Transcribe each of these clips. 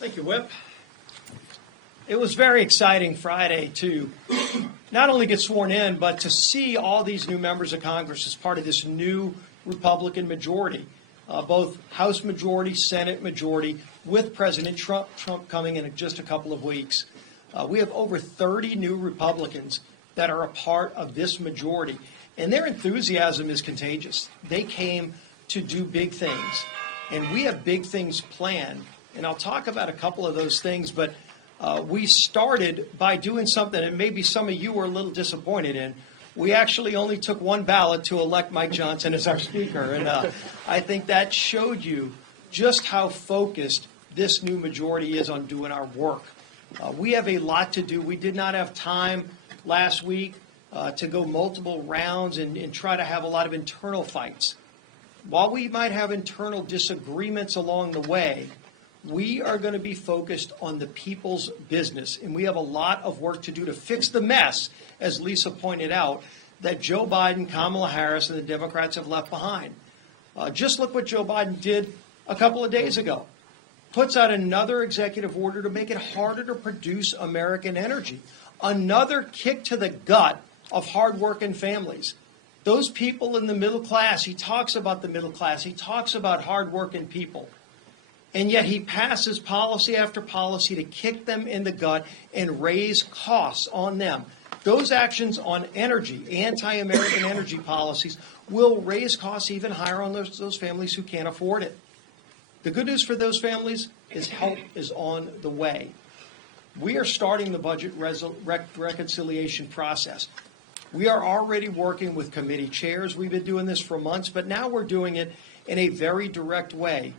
Thank you, Whip. It was very exciting Friday to not only get sworn in, but to see all these new members of Congress as part of this new Republican majority, both House majority, Senate majority, with President Trump coming in just a couple of weeks. We have over 30 new Republicans that are a part of this majority, and their enthusiasm is contagious. They came to do big things, and we have big things planned. And I'll talk about a couple of those things, but we started by doing something that maybe some of you were a little disappointed in. We actually only took one ballot to elect Mike Johnson as our speaker, and I think that showed you just how focused this new majority is on doing our work. We have a lot to do. We did not have time last week to go multiple rounds and try to have a lot of internal fights. While we might have internal disagreements along the way, we are going to be focused on the people's business, and we have a lot of work to do to fix the mess, as Lisa pointed out, that Joe Biden, Kamala Harris, and the Democrats have left behind. Just look what Joe Biden did a couple of days ago. Puts out another executive order to make it harder to produce American energy. Another kick to the gut of hardworking families. Those people in the middle class, he talks about the middle class, he talks about hardworking people. And yet he passes policy after policy to kick them in the gut and raise costs on them. Those actions on energy, anti-American energy policies, will raise costs even higher on those families who can't afford it. The good news for those families is help is on the way. We are starting the budget reconciliation process. We are already working with committee chairs. We've been doing this for months, but now we're doing it in a very direct way.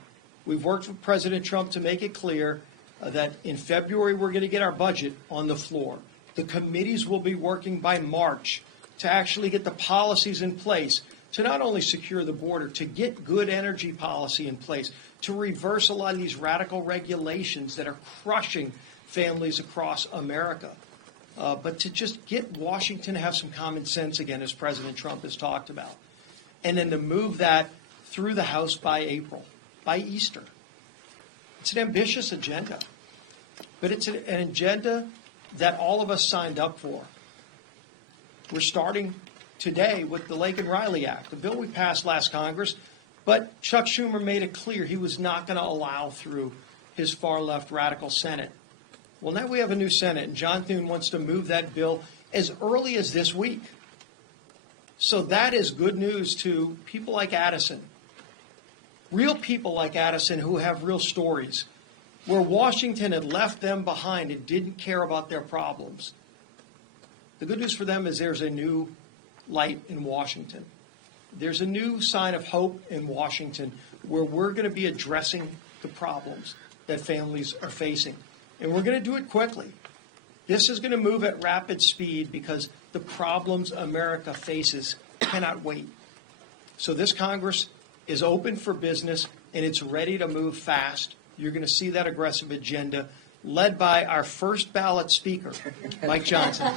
We've worked with President Trump to make it clear that in February we're going to get our budget on the floor. The committees will be working by March to actually get the policies in place to not only secure the border, to get good energy policy in place, to reverse a lot of these radical regulations that are crushing families across America, but to just get Washington to have some common sense again, as President Trump has talked about, and then to move that through the House by April. By Easter. It's an ambitious agenda, but it's an agenda that all of us signed up for. We're starting today with the Lake and Riley Act, the bill we passed last Congress, but Chuck Schumer made it clear he was not going to allow through his far-left radical Senate. Well, now we have a new Senate, and John Thune wants to move that bill as early as this week. So that is good news to people like Addison. Real people like Addison who have real stories, where Washington had left them behind and didn't care about their problems. The good news for them is there's a new light in Washington. There's a new sign of hope in Washington where we're going to be addressing the problems that families are facing. And we're going to do it quickly. This is going to move at rapid speed because the problems America faces cannot wait. So this Congress is open for business, and it's ready to move fast. You're going to see that aggressive agenda led by our first ballot speaker, Mike Johnson.